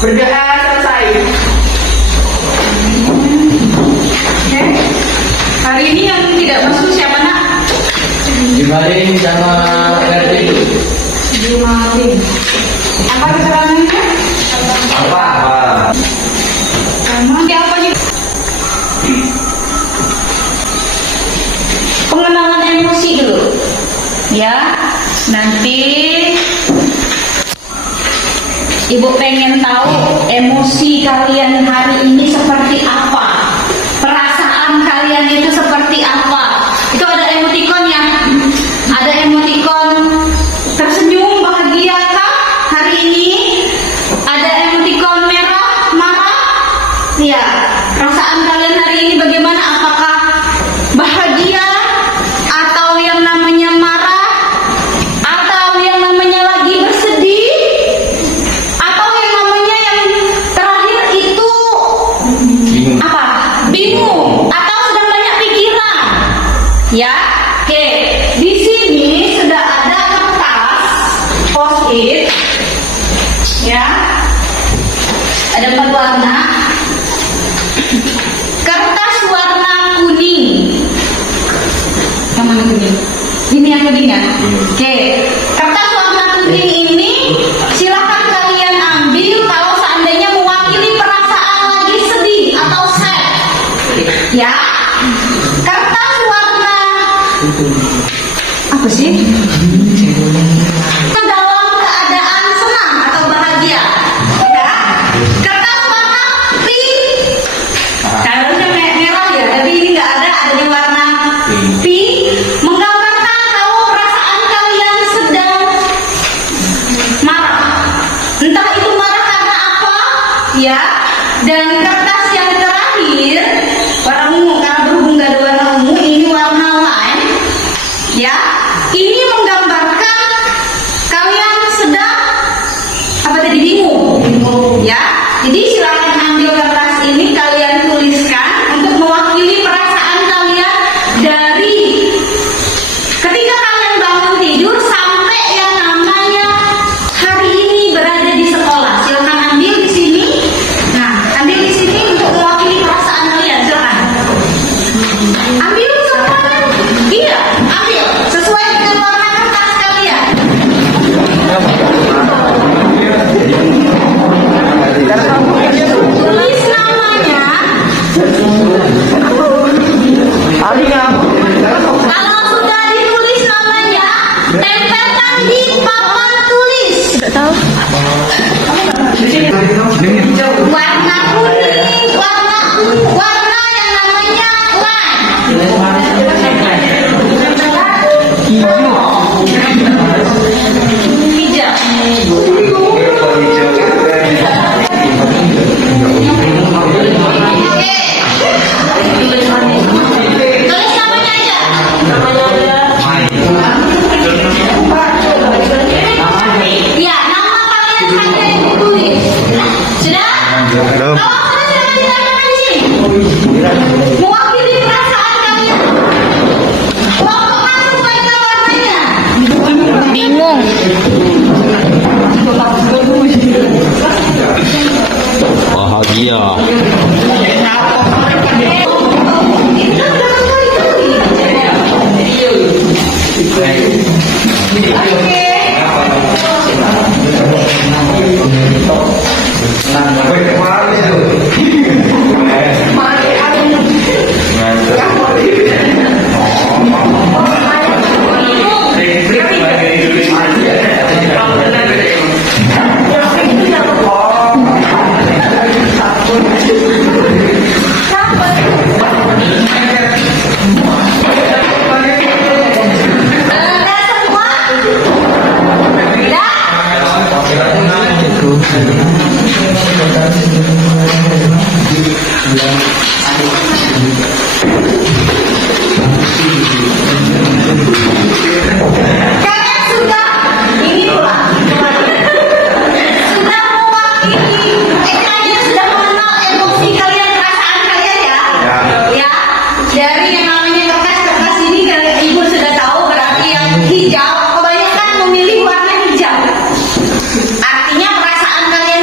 Berdoa selesai. Oke. Hari ini yang tidak masuk siapa nak? Jimalin sama Erdi. Jimalin. Apa keterangannya? Apa? Nanti apa nih? Pengenalan emosi dulu. Ya, nanti Ibu pengen tahu emosi kalian hari ini seperti apa, perasaan kalian itu seperti apa. Itu ada emoticon ya, ada emoticon tersenyum bahagia kah hari ini, ada emoticon merah marah. Ya, perasaan kalian hari ini bagaimana? Apakah bahagia atau yang namanya marah atau yang namanya lagi bersedih? Bingung atau sedang banyak pikiran, ya? Oke, di sini sudah ada kertas post-it, ya. Ada 4 warna. Kertas warna kuning. Yang mana kuning? Ini yang kuning ya? Oke, kertas warna kuning ini silakan kalian ambil kalau seandainya mewakili perasaan lagi sedih atau sad. Ya, kertas warna apa sih? Dalam keadaan senang atau bahagia. Ya, kertas warna pink. Harusnya merah ya, tapi ini nggak ada di warna pink. Menggambarkan kalau perasaan kalian sedang marah. Entah itu marah karena apa, ya. Dan kertas yang terakhir warna ungu, karena berhubung gak ada warna ungu, ini warna lime, ya. Ini menggambarkan kalian sedang apa tadi, bingung, ya. Jadi silakan ambil kertas ini, kalian tuliskan untuk mewakili perasaan kalian dari ketika kalian bangun tidur sampai yang namanya hari ini berada di sekolah. Silakan ambil di sini. Nah, ambil di sini untuk mewakili perasaan kalian. Silakan. Ambil semuanya. Iya, ambil sesuai dengan warna kertas kalian. Tulis namanya. Kalau sudah ditulis namanya, tempelkan di papan tulis. Tidak tahu. Warna kuning, warna yang namanya hijau. Tulis namanya aja. Ya, nama kalian saja yang ditulis. Sudah? Kalau sudah silakan di sini. Mewakili perasaan kalian. Kelompok masuk baik warnanya. Bingung. Bahagia. hijau, kebanyakan memilih warna hijau. Artinya perasaan kalian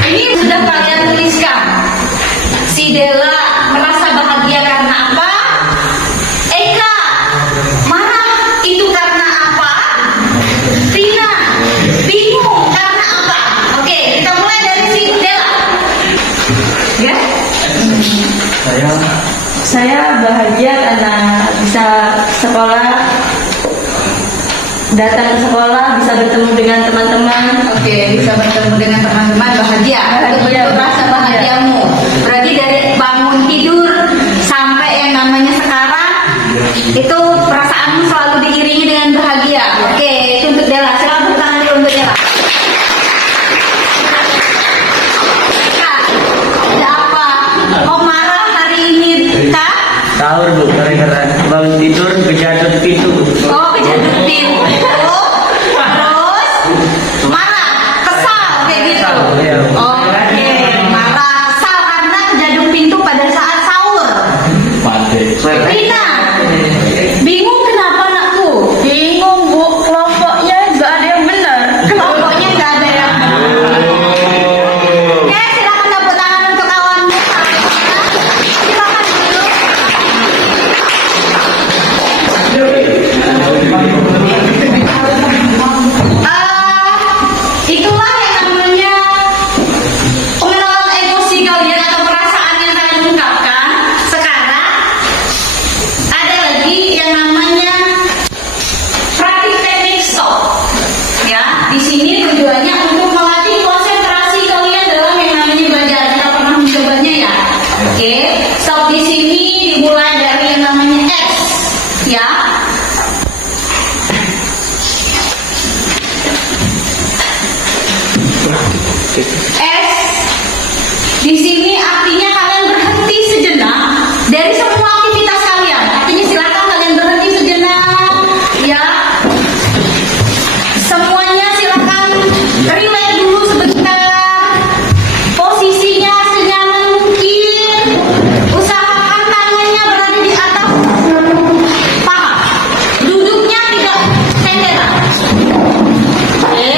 Ini sudah kalian tuliskan. Si Dela merasa bahagia karena apa? Eka marah itu karena apa? Rina bingung karena apa? Oke, kita mulai dari si Dela. Ya? Saya bahagia karena bisa sekolah, datang ke sekolah, bisa bertemu dengan teman-teman. Oke, bisa bertemu dengan teman-teman bahagia. Bahagia. Itu rasa bahagiamu. Berarti dari bangun tidur sampai yang namanya sekarang itu perasaanmu selalu diiringi dengan bahagia. Oke, itu untuk Dela. Silakan tepuk tangan dulu untuk Dela. Kak, ada apa? Kok marah hari ini, Kak? Sahur bu, gara-gara bangun tidur kejatuh pintu. Oh, kejadian pintu. Terus marah, kesal kayak gitu. Iya. Oke, marah, kesal karena kejadian pintu pada saat sahur. Rina, bingung kenapa anakku? Bingung bu, kelompoknya nggak ada yang benar. Kelompoknya nggak ada yang benar. Oke, silakan tepuk tangan untuk kawanmu. Silakan dulu. Itulah yang namanya pengenalan emosi kalian atau perasaan yang kalian ungkapkan. Sekarang ada lagi yang namanya praktik teknik stop. Ya, di sini tujuannya untuk melatih konsentrasi kalian dalam yang namanya belajar. Kita pernah mencobanya ya. Oke, stop di sini dimulai dari yang namanya S. Ya. S di sini artinya kalian berhenti sejenak dari semua aktivitas kalian. Artinya silakan kalian berhenti sejenak, ya. Semuanya silakan relax dulu sebentar. Posisinya senyaman mungkin. Usahakan tangannya berada di atas paha. Duduknya tidak senderan. Oke.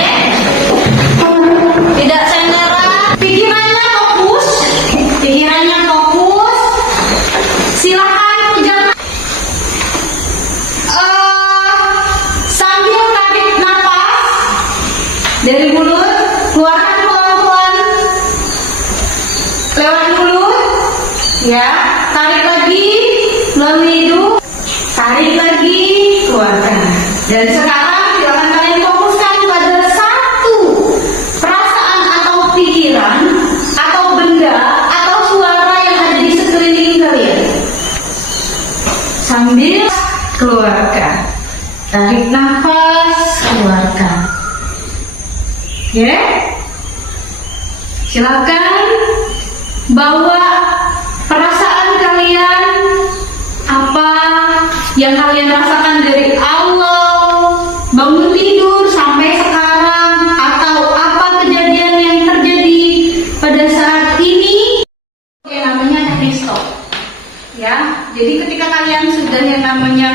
Tidak senderan. Pikirannya fokus. Silakan jangan sambil tarik nafas dari mulut, keluarkan pelan-pelan lewat mulut. Ya, tarik lagi melalui hidung, tarik lagi, keluarkan. Dan sekarang silakan kalian fokuskan pada satu perasaan atau pikiran atau benda atau suara yang ada di sekeliling kalian. Sambil keluarkan, tarik nafas, keluarkan. Oke, silakan bawa perasaan kalian, apa yang kalian rasakan dari awal bangun tidur sampai sekarang, atau apa kejadian yang terjadi pada saat ini. Yang namanya teknik stop. Ya, jadi ketika kalian sudah yang namanya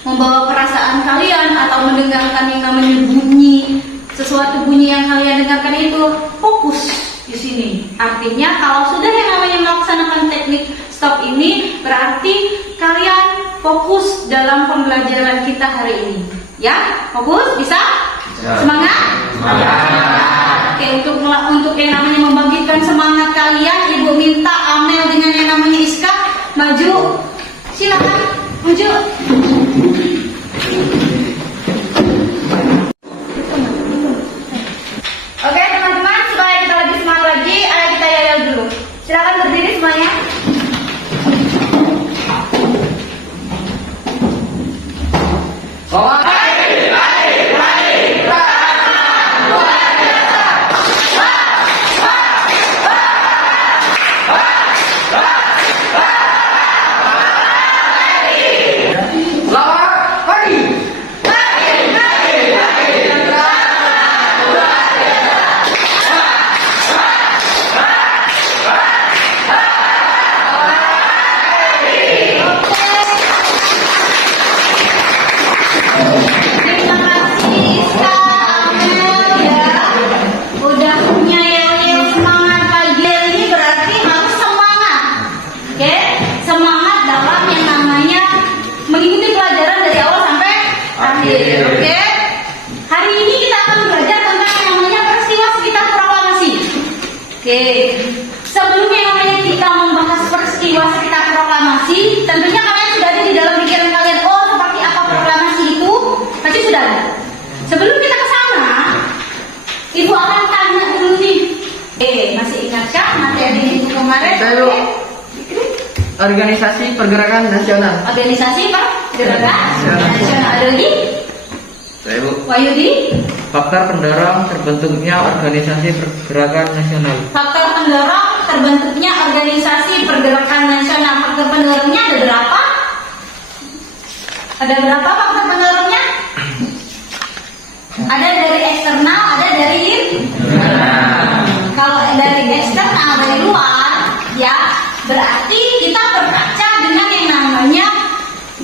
membawa perasaan kalian atau mendengarkan yang namanya bunyi, sesuatu bunyi yang kalian dengarkan itu fokus di sini. Artinya kalau sudah yang namanya melaksanakan teknik stop ini berarti kalian fokus dalam pembelajaran kita hari ini. Ya, fokus, bisa? Semangat? Oke, untuk yang namanya membangkitkan semangat kalian, Ibu minta Amel dengan yang namanya Iska maju. Silakan maju. Oke teman-teman, supaya kita lebih semangat lagi, ayo kita yayal dulu. Silakan berdiri semuanya. Oke, sebelumnya namanya kita membahas peristiwa sekitar proklamasi, tentunya kalian sudah ada di dalam pikiran kalian, oh seperti apa proklamasi itu, pasti sudah ada. Sebelum kita ke sana, Ibu akan tanya dulu nih. Masih ingatkah materi minggu kemarin? Saya, Bu. Organisasi Pergerakan Nasional. Organisasi Pergerakan Nasional. Ada lagi? Saya, Bu. Wahyudi? Faktor pendorong terbentuknya organisasi pergerakan nasional. Faktor pendorong terbentuknya organisasi pergerakan nasional. Faktor pendorongnya ada berapa? Ada berapa faktor pendorongnya? Ada dari eksternal, ada dari kalau dari eksternal, dari luar, ya berarti kita berkaca dengan yang namanya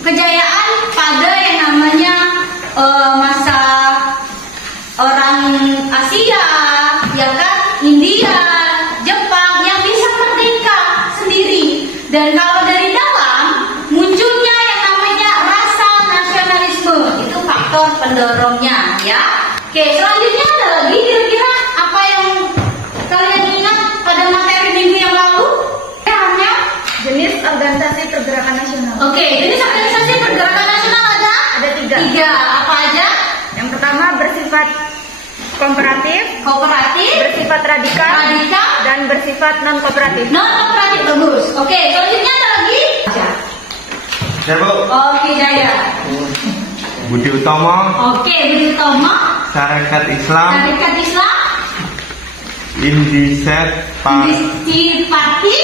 kejayaan pada yang namanya masa orang Asia, ya kan, India, Jepang yang bisa merdeka sendiri. Dan kalau dari dalam munculnya yang namanya rasa nasionalisme, itu faktor pendorongnya, ya. Oke, selanjutnya ada lagi kira-kira apa yang kalian ingat pada materi minggu yang lalu? Hanya Jenis organisasi pergerakan nasional. oke, jenis organisasi pergerakan nasional ada? Ada 3. Tiga, apa aja? Yang pertama bersifat kooperatif, Kooperatif, bersifat radikal, radikal, dan bersifat non kooperatif. non kooperatif. Bagus. Oke, selanjutnya ada lagi? Ya, Bu. Oke, Jaya. Budi Utomo, Oke, Budi Utomo, Sarekat Islam, Syarikat Islam, Indiset, Industri Parti,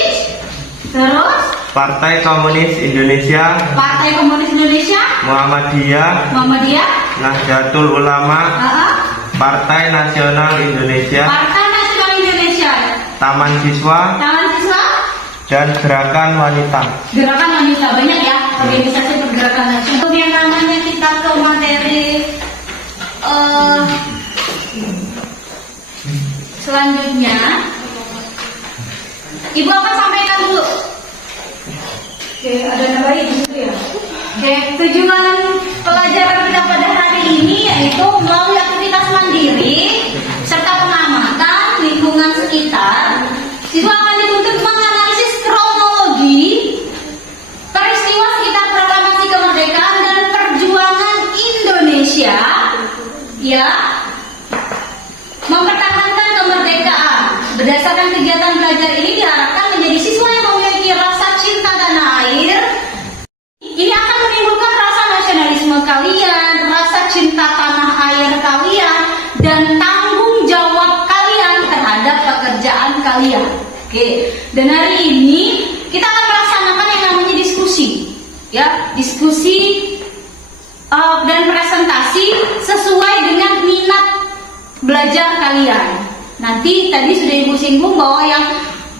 terus Partai Komunis Indonesia, Partai Komunis Indonesia, Muhammadiyah, Muhammadiyah, Nahdlatul Ulama, Partai Nasional Indonesia, Partai Nasional Indonesia, Taman Siswa, Taman Siswa, dan Gerakan Wanita. Gerakan Wanita. Banyak ya organisasi pergerakan nasional. Untuk yang namanya kita ke materi selanjutnya, Ibu akan sampaikan dulu. Oke, ada nambahin di situ ya. Oke, tujuan pelajaran kita pada hari ini yaitu melalui aktivitas mandiri serta pengamatan lingkungan sekitar. Siswa akan dituntut menganalisis kronologi peristiwa sekitar proklamasi kemerdekaan dan perjuangan Indonesia, ya, mempertahankan kemerdekaan. Berdasarkan kegiatan belajar ini diharapkan menjadi siswa yang memiliki rasa cinta tanah air. Ini akan menimbulkan rasa nasionalisme kalian, rasa cinta tanah air kalian, dan tanggung jawab kalian terhadap pekerjaan kalian. Oke, dan hari ini kita akan melaksanakan yang namanya diskusi, ya, diskusi dan presentasi sesuai dengan minat belajar kalian. Nanti tadi sudah Ibu singgung bahwa yang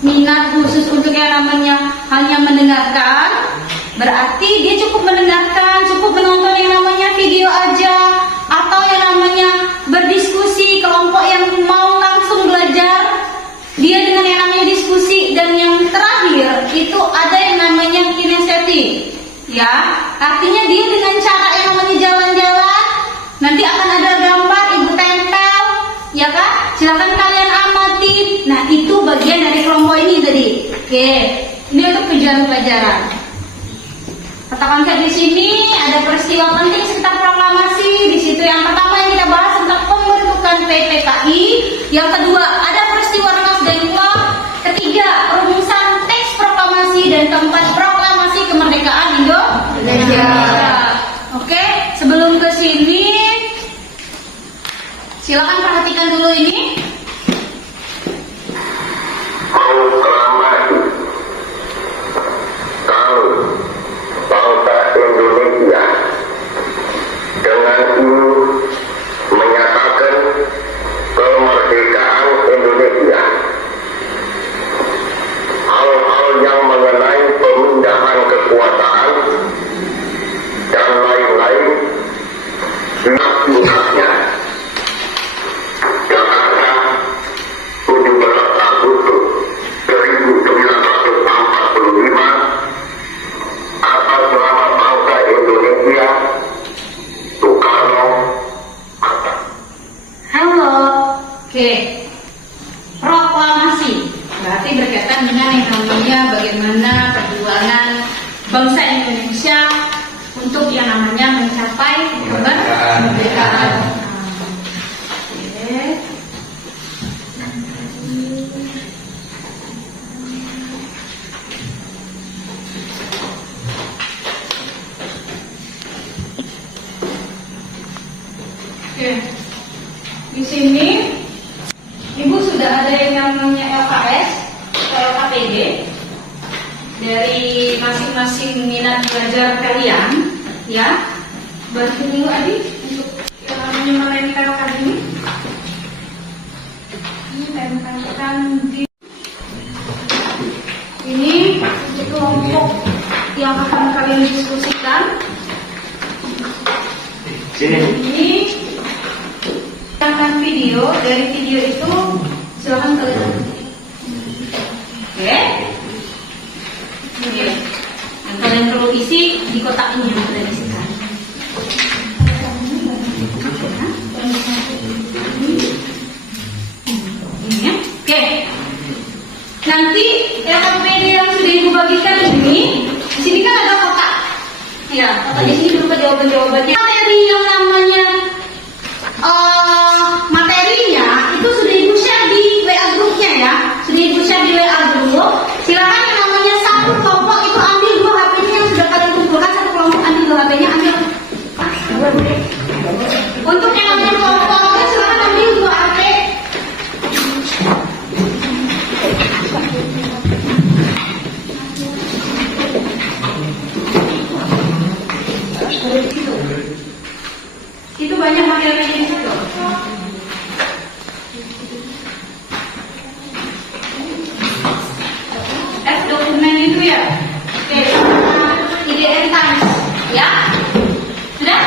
minat khusus untuk yang namanya hanya mendengarkan, berarti dia cukup mendengarkan, cukup menonton yang namanya video aja, atau yang namanya berdiskusi. Kelompok yang mau langsung belajar, dia dengan yang namanya diskusi. Dan yang terakhir itu ada yang namanya kinestetik, ya, artinya dia dengan cara yang namanya jalan-jalan, nanti akan ada gambar Ibu tempel, ya kan, silakan kalian amati. Nah, itu bagian dari kelompok ini tadi. Oke, ini untuk tujuan pelajaran. Kata konsep di sini ada peristiwa penting sekitar proklamasi. Di situ yang pertama yang kita bahas tentang pembentukan PPKI. Yang kedua ada peristiwa Rengas Dengklok. Ketiga rumusan teks proklamasi, dan keempat proklamasi kemerdekaan Indonesia. Oke, sebelum ke sini silakan perhatikan dulu ini. Proklamasi kami bangsa Indonesia dengan ini menyatakan kemerdekaan Indonesia. Hal-hal yang mengenai pemindahan kekuasaan mencapai kemerdekaan. Oke. Oke. Di sini Ibu sudah ada yang namanya LKS atau LKPD dari masing-masing minat belajar kalian, ya. Bantu dulu Adi untuk yang namanya menempelkan ini. Ini tempelkan di ini untuk kelompok yang akan kalian diskusikan. Ini akan video, dari video itu silakan kalian. Oke. Ini yang kalian perlu isi di kotak ini yang kalian isikan. Ini ya. Oke. Nanti LKPD yang sudah Ibu bagikan ini, di sini kan ada kotak. Ya, kotak di sini berupa jawaban-jawabannya. Materi yang namanya materinya itu sudah Ibu share di WA grupnya ya. Sudah Ibu share di WA grup. Silakan yang namanya satu kelompok itu ambil 2 HP-nya yang sudah kalian kumpulkan, satu kelompok ambil 2 HP-nya, ambil. Untuk yang namanya kelompok-kelompoknya silakan ambil 2 HP. Itu banyak materi di situ. Dokumen itu ya. Oke, IDN Times, ya. Sudah?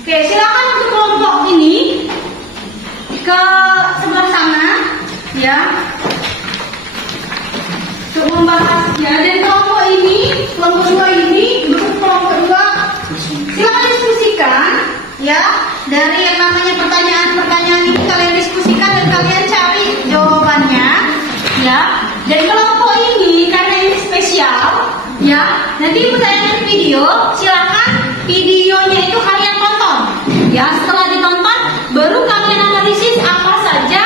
Oke, silakan untuk kelompok ini ke sebelah sana, ya. Untuk membahasnya. Dan kelompok ini, kelompok 2 ini, untuk kelompok 2 silakan diskusikan, ya. Dari yang namanya pertanyaan-pertanyaan ini kalian diskusikan dan kalian cari jawabannya, ya. Dan kelompok ini karena ini spesial, ya. Nanti Ibu tayangkan video, silakan videonya itu kalian tonton, ya. Setelah ditonton, baru kalian analisis apa saja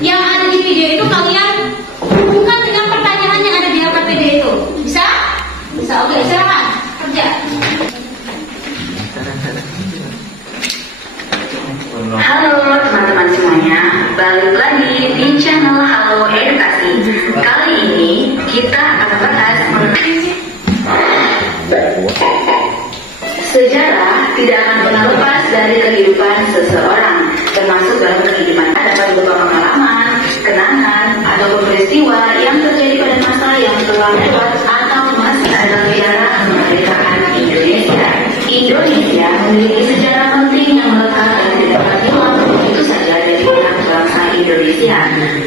yang ada di video itu, kalian hubungkan dengan pertanyaan yang ada di LKPD itu. Bisa? Bisa. Oke, silakan kerja. Halo teman-teman semuanya, balik lagi di channel Halo Edukasi. Kali ini kita akan bahas mengenai sejarah tidak akan pernah lepas dari kehidupan seseorang, termasuk dalam kehidupan dapat berupa pengalaman, kenangan, atau peristiwa yang terjadi pada masa yang telah lewat atau masih ada sejarah kemerdekaan Indonesia. Indonesia memiliki sejarah penting yang melekat dan tidak dapat hilang begitu saja dari pihak bangsa Indonesia.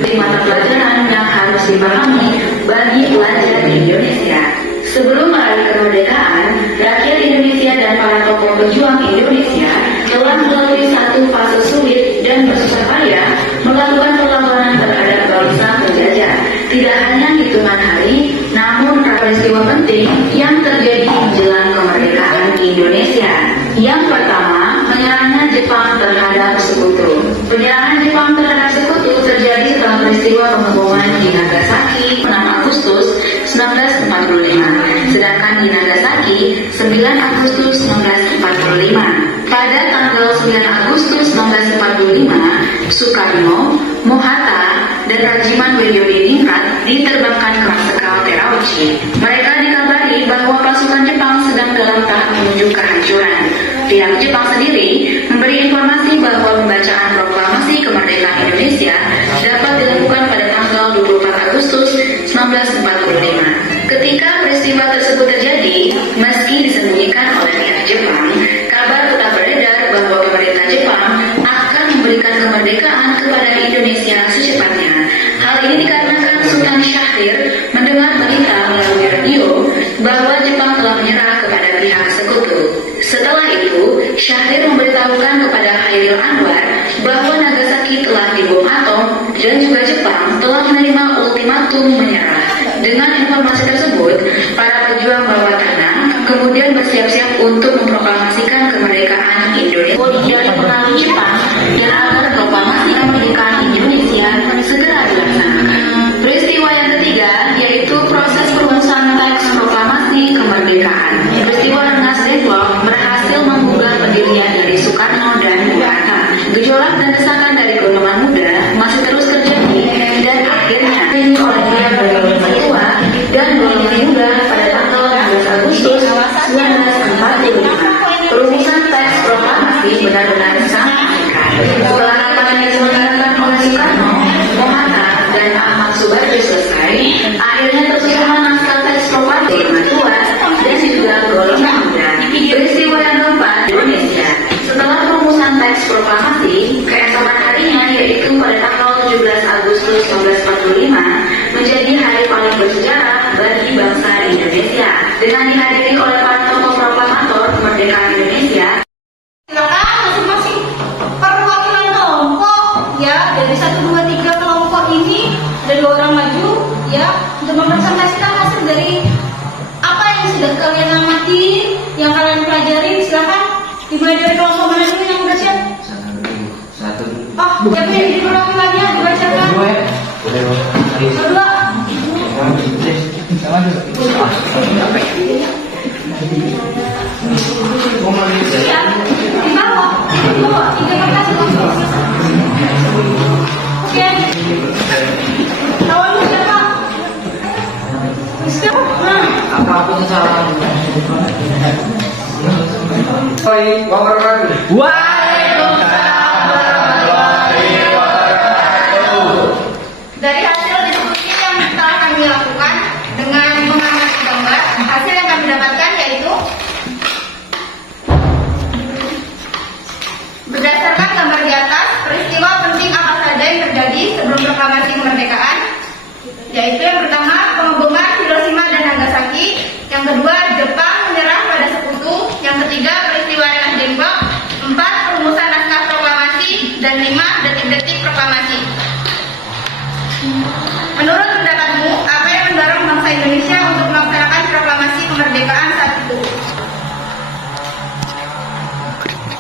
Di mata pelajaran yang harus dipahami bagi pelajar Indonesia. Sebelum meraih kemerdekaan, rakyat Indonesia dan para tokoh pejuang Indonesia telah melalui satu fase sulit dan bersusah payah melakukan perlawanan terhadap bangsa penjajah. Tidak hanya hitungan hari, namun peristiwa penting yang terjadi menjelang kemerdekaan Indonesia. Yang pertama, menyerahnya Jepang terhadap sekutu. Penyerangan Jepang terhadap sekutu terjadi setelah peristiwa pengeboman di Nagasaki 6 Agustus 1945, sedangkan di Nagasaki 9 Agustus 1945. Pada tanggal 9 Agustus 1945, Soekarno, Mohatta, dan Rajiman Widodiningrat diterbangkan ke Marsikal Terauchi. Mereka dikabari bahwa pasukan Jepang sedang dalam tahap menuju kehancuran. Pihak Jepang sendiri memberi informasi bahwa pembacaan proklamasi kemerdekaan Indonesia dapat dilakukan pada tanggal 24 Agustus 1945. Ketika peristiwa tersebut terjadi, meski disembunyikan oleh pihak Jepang, kabar tetap beredar bahwa pemerintah Jepang akan memberikan kemerdekaan kepada Indonesia secepatnya. Hal ini dikarenakan Sultan Syahrir mendengar berita melalui radio bahwa Jepang telah menyerah kepada pihak sekutu. Setelah itu, Syahrir memberitahukan kepada Khairil Anwar bahwa Nagasaki telah dibom atom dan juga Jepang telah menerima ultimatum menyerah. Dengan informasi tersebut, para pejuang bawah tanah kemudian bersiap-siap untuk memproklamasikan kemerdekaan Indonesia yang dikenali Jepang dan agar proklamasi kemerdekaan Indonesia segera dilaksanakan. Peristiwa yang ketiga yaitu proses perumusan teks proklamasi kemerdekaan. Peristiwa Rengas Dengklok berhasil menggugah pendirian dari Soekarno dan Bung Hatta. Gejolak dan desakan dari golongan muda masih terus terjadi dan akhirnya oleh golongan tua dan golongan muda pada tanggal 12 Agustus 1945. Perumusan teks proklamasi benar-benar sangat singkat. Setelah rapat yang diselenggarakan oleh Soekarno, Bung Hatta, dan Ahmad Subarjo selesai, akhirnya tersusun naskah teks proklamasi golongan tua dan juga golongan muda. Peristiwa yang keempat di Indonesia. Setelah perumusan teks proklamasi, keesokan harinya yaitu pada tanggal 17 Agustus 1945 menjadi hari paling bersejarah bagi bangsa Indonesia dengan dihadiri oleh para tokoh proklamator kemerdekaan Indonesia. Silakan masing-masing perwakilan kelompok ya, dari 1, 2, 3 kelompok ini ada 2 orang maju ya untuk mempresentasikan hasil dari apa yang sudah kalian amati, yang kalian pelajari. Silakan dimulai dari kelompok mana dulu yang udah siap? Satu. Oh, siapa yang jadi perwakilannya? Dibacakan. Kedua. Siap. Di bawah. Di bawah. 3 kertas. Oke. Lawan lu siapa? Siapa? Nah. Apapun salah. Dari hasil diskusi yang telah kami lakukan dengan mengamati gambar, hasil yang kami dapatkan yaitu berdasarkan gambar di atas, peristiwa penting apa saja yang terjadi sebelum proklamasi kemerdekaan, yaitu yang pertama pengeboman Hiroshima dan Nagasaki, yang kedua Jepang menyerah pada sekutu, yang ketiga peristiwa Rengas Dengklok, 4 perumusan naskah proklamasi, dan 5 detik-detik proklamasi. Menurut pendapatmu, apa yang mendorong bangsa Indonesia untuk melaksanakan proklamasi kemerdekaan saat itu?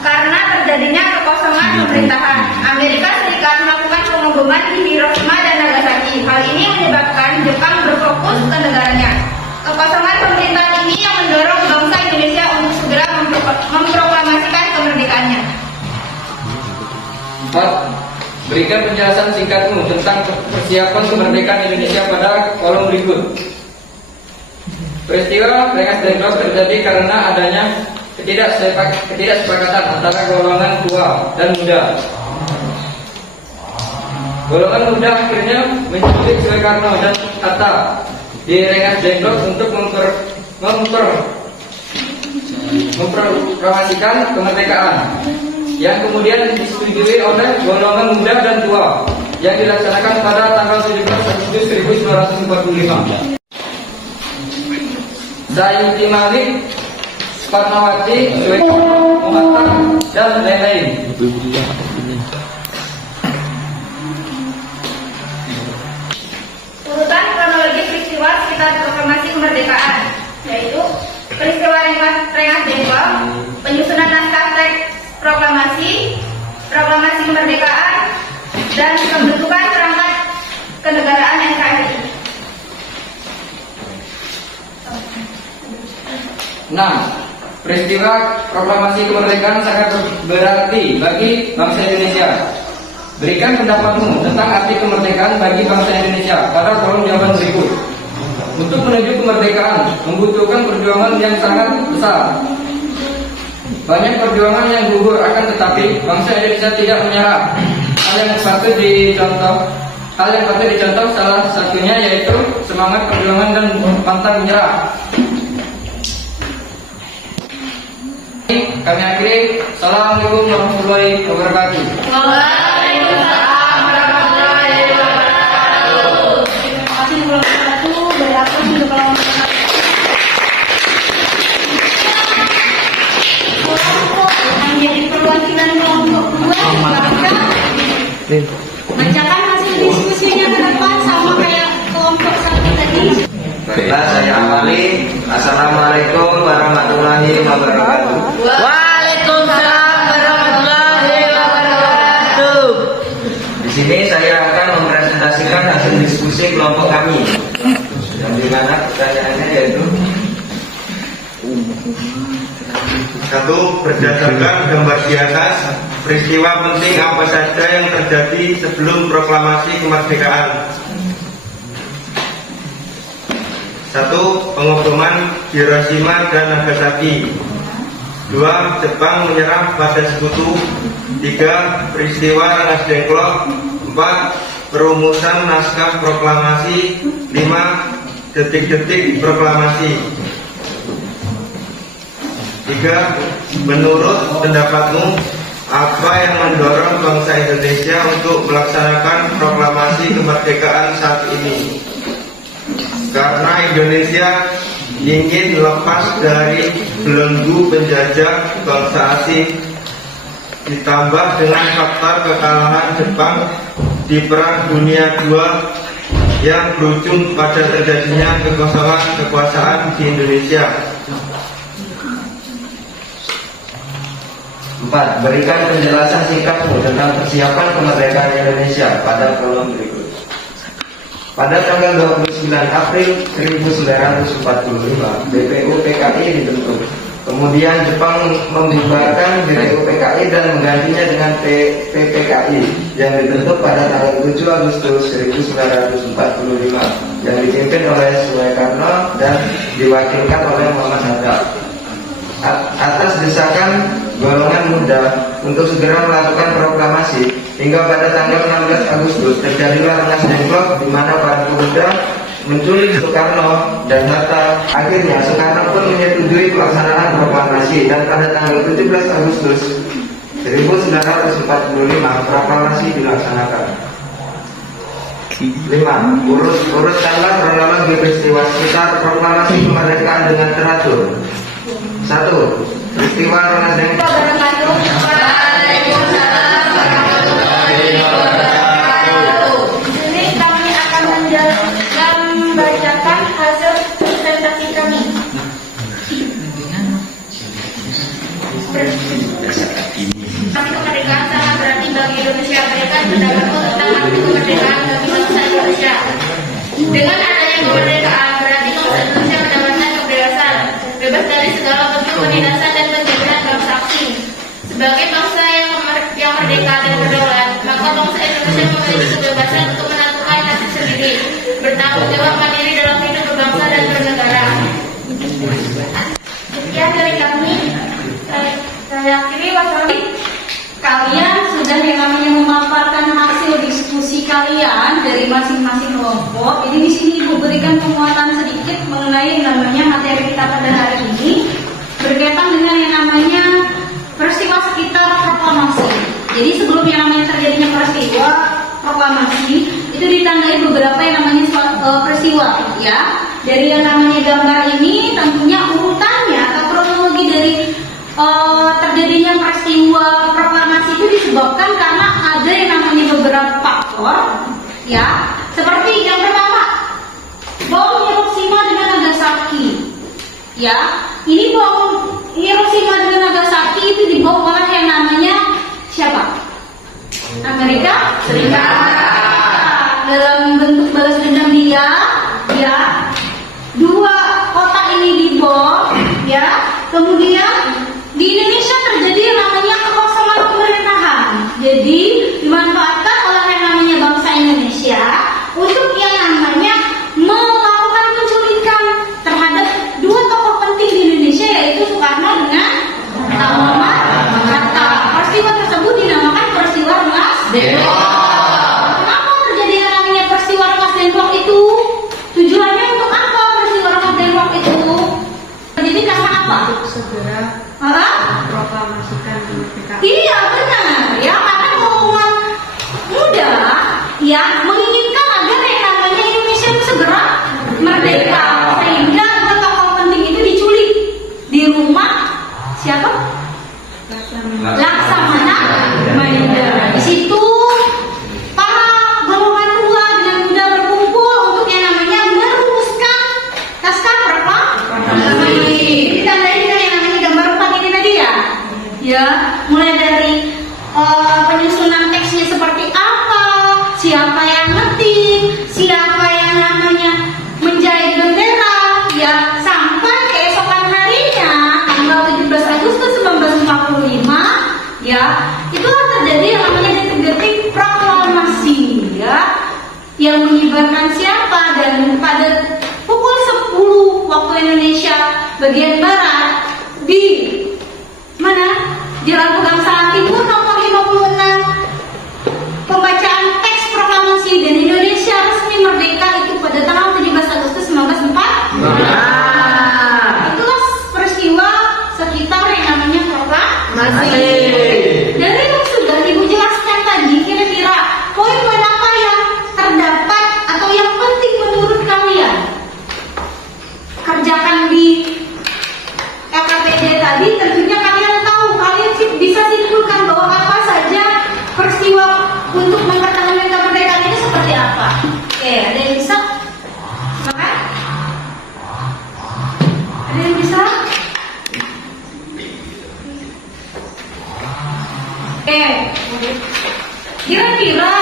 Karena terjadinya kekosongan pemerintahan. Amerika Serikat melakukan pengeboman di Hiroshima dan Nagasaki. Hal ini menyebabkan Jepang berfokus ke negaranya. Kekosongan pemerintahan ini yang mendorong bangsa Indonesia untuk segera memproklamasikan kemerdekaannya. 4. Berikan penjelasan singkatmu tentang persiapan kemerdekaan Indonesia pada kolom berikut. Peristiwa Rengas Dengklok terjadi karena adanya ketidaksepakatan antara golongan tua dan muda. Golongan muda akhirnya menculik Soekarno dan Hatta di Rengas Dengklok untuk memproklamasikan kemerdekaan yang kemudian disetujui oleh golongan muda dan tua yang dilaksanakan pada tanggal 17 Agustus 1945. Sayuti Malik, Fatmawati, Soekarno, Hatta, dan lain-lain. Urutan kronologi peristiwa sekitar proklamasi kemerdekaan, yaitu peristiwa Rengas Dengklok, penyusunan naskah teks proklamasi kemerdekaan, dan pembentukan perangkat kenegaraan NKRI. 6. Peristiwa proklamasi kemerdekaan sangat berarti bagi bangsa Indonesia. Berikan pendapatmu tentang arti kemerdekaan bagi bangsa Indonesia pada kolom jawaban berikut. Untuk menuju kemerdekaan membutuhkan perjuangan yang sangat besar. Banyak perjuangan yang gugur, akan tetapi bangsa Indonesia tidak menyerah. Hal yang patut dicontoh salah satunya yaitu semangat perjuangan dan pantang menyerah. Kami akhiri. Assalamualaikum warahmatullahi wabarakatuh. Waalaikumsalam warahmatullahi wabarakatuh. Terima kasih wabarakatuh. Berakhir untuk kelompok yang jadi perwakilan kelompok 2 silakan bacakan hasil diskusinya ke depan sama kayak kelompok 1 tadi. Baiklah, saya awali. Assalamualaikum warahmatullahi wabarakatuh. Waalaikumsalam warahmatullahi wabarakatuh. Di sini saya akan mempresentasikan hasil diskusi kelompok kami. Yang dimana pertanyaannya yaitu satu, berdasarkan gambar di atas, peristiwa penting apa saja yang terjadi sebelum proklamasi kemerdekaan? 1. Pengeboman Hiroshima dan Nagasaki. 2. Jepang menyerah pada sekutu. 3. Peristiwa Rengas Dengklok. 4. Perumusan naskah proklamasi. 5. Detik-detik proklamasi. 3. Menurut pendapatmu, apa yang mendorong bangsa Indonesia untuk melaksanakan proklamasi kemerdekaan saat ini? Karena Indonesia ingin lepas dari belenggu penjajah bangsa asing, ditambah dengan faktor kekalahan Jepang di Perang Dunia II yang berujung pada terjadinya kekosongan kekuasaan di Indonesia. 4. Berikan penjelasan singkatmu tentang persiapan kemerdekaan Indonesia pada kolom berikut. Pada tanggal 29 April 1945, BPU PKI dibentuk. Kemudian Jepang membubarkan BPU PKI dan menggantinya dengan PPKI yang dibentuk pada tanggal 7 Agustus 1945 yang dipimpin oleh Soekarno dan diwakilkan oleh Muhammad Hatta. Atas desakan golongan muda untuk segera melakukan proklamasi, hingga pada tanggal 16 Agustus terjadilah Rengas Dengklok di mana para pemuda menculik Soekarno dan Hatta. Akhirnya Soekarno pun menyetujui pelaksanaan proklamasi dan pada tanggal 17 Agustus 1945 proklamasi dilaksanakan. 5. Urutkanlah kronologi peristiwa sekitar proklamasi kemerdekaan dengan teratur. 1. Peristiwa Rengas Dengklok. Waalaikumsalam warahmatullahi wabarakatuh. Di sini kami akan membacakan hasil presentasi kami. Arti kemerdekaan sangat berarti bagi Indonesia. Berikan pendapatku tentang arti kemerdekaan bagi bangsa Indonesia. Dengan adanya kemerdekaan berarti bangsa Indonesia mendapatkan kebebasan, bebas dari segala bentuk penindasan dan penjajahan bangsa asing. Sebagai bangsa yang merdeka dan berdaulat, maka bangsa Indonesia memiliki kebebasan untuk menentukan nasib sendiri, bertanggung jawab mandiri dalam hidup berbangsa dan bernegara. Sekian dari kami. Saya akhiri. Wassalamualaikum. Kalian sudah yang namanya memaparkan hasil diskusi kalian dari masing-masing kelompok. Jadi di sini Ibu berikan penguatan sedikit mengenai namanya materi kita pada hari ini berkaitan dengan yang namanya peristiwa sekitar proklamasi. Jadi sebelum yang namanya terjadinya peristiwa proklamasi itu ditandai beberapa yang namanya peristiwa, ya. Dari yang namanya gambar ini tentunya urutannya atau kronologi dari terjadinya peristiwa proklamasi itu disebabkan karena ada yang namanya beberapa faktor, ya. Seperti yang pertama, bom Hiroshima dan Nagasaki, ya. Ini bom Hiroshima dan Nagasaki itu dibawa oleh yang namanya siapa? Amerika Serikat. Dalam bentuk balas dendam dia, ya. 2 kota ini dibom, ya. Kemudian di Indonesia terjadi yang namanya kekosongan pemerintahan. Jadi dimanfaatkan oleh yang namanya bangsa Indonesia untuk yang namanya melakukan penculikan terhadap 2 tokoh penting di Indonesia, yaitu Soekarno dengan Muhammad Hatta. Peristiwa tersebut dinamakan peristiwa Rengas Dengklok. Kenapa terjadi yang namanya peristiwa Rengas Dengklok itu? Tujuannya untuk apa peristiwa Rengas Dengklok itu? Jadi karena apa? Segera proklamasikan kemerdekaan. Iya benar, ya, karena golongan muda ya menginginkan agar yang namanya Indonesia itu segera merdeka, sehingga tokoh penting itu diculik di rumah siapa? Laksamana Maninda. Di situ para golongan tua dan muda berkumpul untuk yang namanya merumuskan yang ngetik, siapa yang namanya menjahit bendera, ya sampai keesokan harinya tanggal 17 Agustus 1945, ya itulah terjadi yang namanya detik-detik proklamasi, ya yang mengibarkan siapa, dan pada pukul 10 waktu Indonesia bagian barat di mana? Jalan Pegangsaan Timur nomor 56, pembacaan teks proklamasi dan Indonesia resmi merdeka itu pada tanggal 17 Agustus 1945. Itulah peristiwa sekitar yang namanya proklamasi. Dari yang sudah Ibu jelaskan tadi, kira-kira poin-poin apa yang terdapat atau yang penting menurut kalian kerjakan di LKPD tadi? Tentunya kalian tahu, kalian bisa simpulkan bahwa apa saja peristiwa untuk mempertahankan kemerdekaan itu seperti apa. Oke, ada yang bisa? Silakan. Ada yang bisa? Kira-kira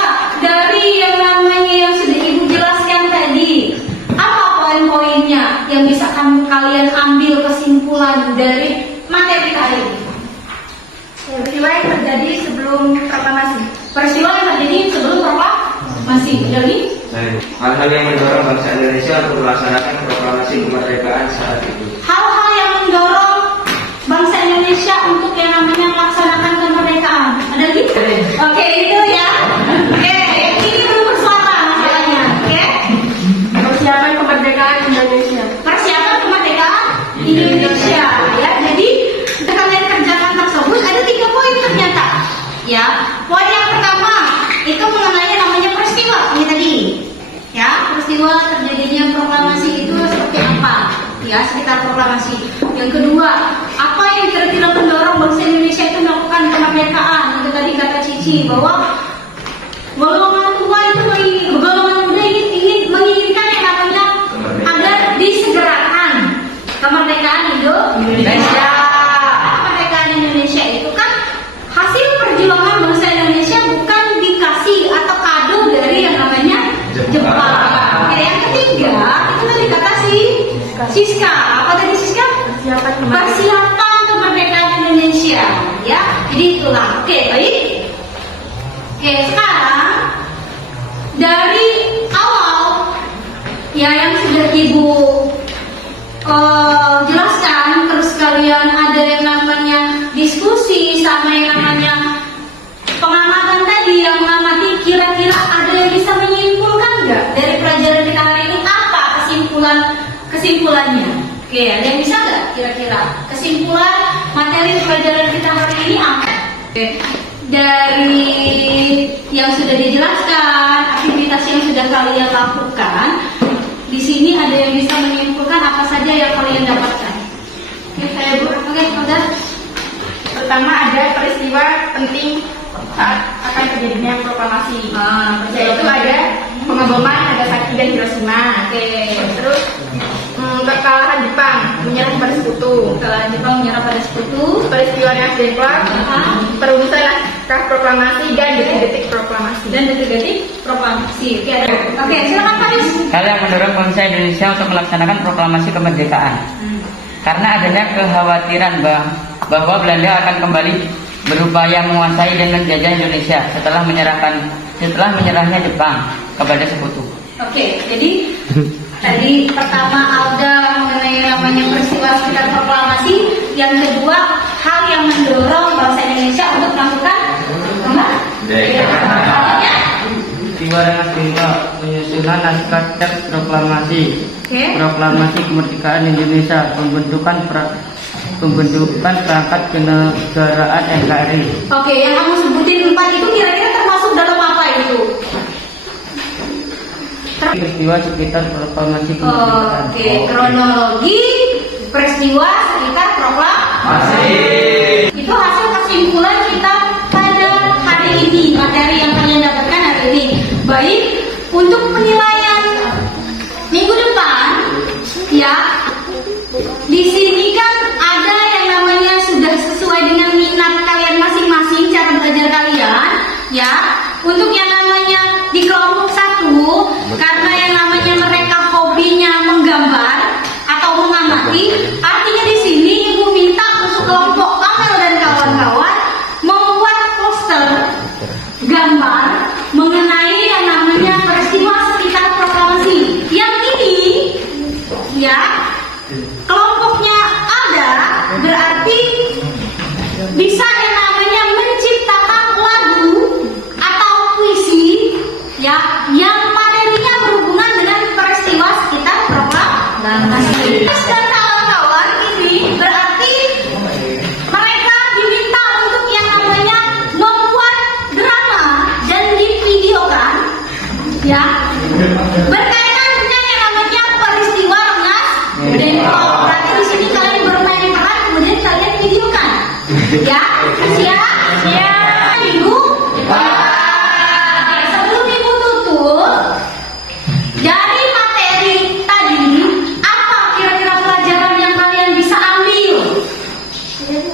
dari yang namanya yang sudah Ibu jelaskan tadi, apa poin-poinnya yang bisa kalian ambil kesimpulan dari materi kali ini? Peristiwa yang terjadi sebelum proklamasi. Peristiwa yang terjadi sebelum proklamasi. Jadi hal-hal yang mendorong bangsa Indonesia untuk melaksanakan proklamasi kemerdekaan saat itu. hal-hal yang mendorong bangsa Indonesia untuk yang namanya melaksanakan kemerdekaan. Ada gitu? Oke, itu ya. Oke, ini belum bersuara masalahnya. Oke. Persiapan kemerdekaan Indonesia. Persiapan kemerdekaan Indonesia, ya. Jadi untuk kalian kerjakan tersebut ada 3 poin ternyata, ya. Poin yang pertama itu mengenai namanya peristiwa ini tadi, ya. Peristiwa terjadinya proklamasi itu seperti apa, ya, sekitar proklamasi. Yang kedua, apa yang kira-kira mendorong bangsa Indonesia itu melakukan kemerdekaan? Itu tadi kata Cici bahwa golongan tua itu golongan muda ingin menginginkan yang namanya agar disegerakan kemerdekaan Indonesia. Kemerdekaan Indonesia itu kan hasil perjuangan bangsa Indonesia, bukan dikasih atau kado dari yang namanya Jepang. Oke, yang ketiga itu tadi kata Siska. Apa tadi Siska? Persiapan kemerdekaan Indonesia, ya. Jadi itulah. Oke, baik. Oke, sekarang dari awal ya yang sudah Ibu jelaskan, terus kalian ada yang namanya diskusi sama yang namanya pengamatan tadi, yang mengamati kira-kira ada yang bisa menyimpulkan nggak dari pelajaran kita hari ini, apa kesimpulannya? Oke, ada yang bisa nggak kira-kira kesimpulan materi pelajaran kita hari ini apa? Oke. Dari yang sudah dijelaskan, aktivitas yang sudah kalian lakukan, di sini ada yang bisa menyimpulkan apa saja yang kalian dapatkan. Oke, saya Bu. Oke, udah. Pertama ada peristiwa penting saat akan terjadinya proklamasi. Yaitu ada pengeboman Nagasaki dan Hiroshima. Oke. Terus kekalahan Jepang menyerah pada sekutu. Kekalahan Jepang menyerah pada sekutu. Peristiwa Nasdaq, perumusan naskah proklamasi dan detik-detik proklamasi. Oke, oke, silakan Pak Yus. Hal yang mendorong bangsa Indonesia untuk melaksanakan proklamasi kemerdekaan. Karena adanya kekhawatiran bahwa Belanda akan kembali berupaya menguasai dan menjajah Indonesia setelah menyerahnya Jepang kepada sekutu. Oke, jadi tadi pertama Alda mengenai namanya peristiwa sekitar proklamasi, yang kedua hal yang mendorong bangsa Indonesia untuk melakukan Peristiwa penyusunan naskah teks proklamasi. Proklamasi kemerdekaan Indonesia, pembentukan perangkat kenegaraan NKRI. Oke, yang kamu sebutin 4 itu kira-kira termasuk dalam apa itu? Peristiwa sekitar proklamasi kemerdekaan. Oke, kronologi peristiwa sekitar proklamasi. Itu hasil kesimpulan kita pada hari ini, materi yang kalian dapatkan hari ini. Baik, untuk penilaian minggu depan, ya, di sini kan ada yang namanya sudah sesuai dengan minat kalian masing-masing cara belajar kalian, ya. Untuk yang namanya di kelompok 1 itu karena yang namanya mereka hobinya menggambar atau mengamati, artinya di sini ibu minta untuk kelompok Amel dan kawan-kawan membuat poster gambar mengenai yang namanya peristiwa sekitar proklamasi. Yang ini ya kelompoknya ada berarti bisa yang namanya menciptakan lagu atau puisi ya yang materinya berhubungan dengan peristiwa sekitar proklamasi. Dan kawan-kawan ini berarti mereka diminta untuk yang namanya membuat drama dan divideokan ya berkaitan dengan yang namanya peristiwa Rengas Dengklok. Berarti di sini kalian bermain peran kemudian kalian videokan ya. Siap? Siap. Ibu? Sebelum ibu tutup dari materi tadi, apa kira-kira pelajaran yang kalian bisa ambil?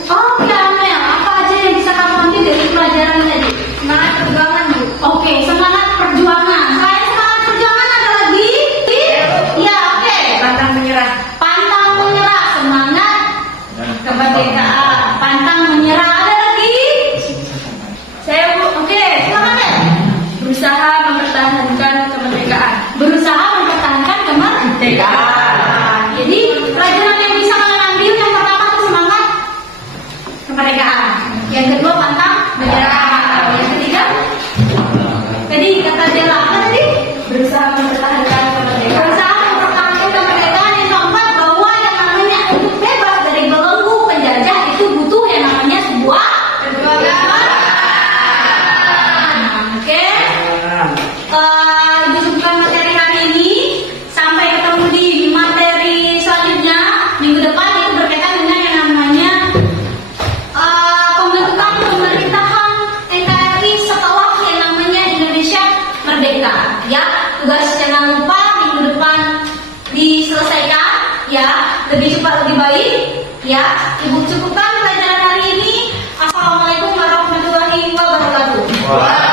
Oke, Amel, apa aja yang bisa kamu ambil dari pelajaran tadi? Semangat perjuangan, Bu. Oke, semangat perjuangan. Selain semangat perjuangan ada lagi? Ya, oke. Pantang menyerah. Pantang menyerah, semangat kemerdekaan. Pantang menyerah ada lagi? Saya, Bu, Oke, silakan ya. berusaha mempertahankan kemerdekaan. Berusaha mempertahankan kemerdekaan. Jadi pelajaran yang bisa kalian ambil yang pertama itu semangat kemerdekaan. Yang kedua pantang menyerah. Yang ketiga tadi kata Dela apa tadi? Berusaha mempertahankan kemerdekaan. Berusaha mempertahankan kemerdekaan. Yang keempat bahwa yang namanya untuk bebas dari belenggu penjajah itu butuh yang namanya sebuah perjuangan. Oke. Ibu cukupkan materi hari ini. Sampai ketemu di materi selanjutnya minggu depan, itu berkaitan dengan yang namanya pembentukan pemerintahan NKRI setelah yang namanya Indonesia merdeka. Ya, tugas jangan lupa minggu depan diselesaikan. Ya, lebih cepat lebih baik. Ya, ibu cukupkan pelajaran hari ini. Assalamualaikum warahmatullahi wabarakatuh.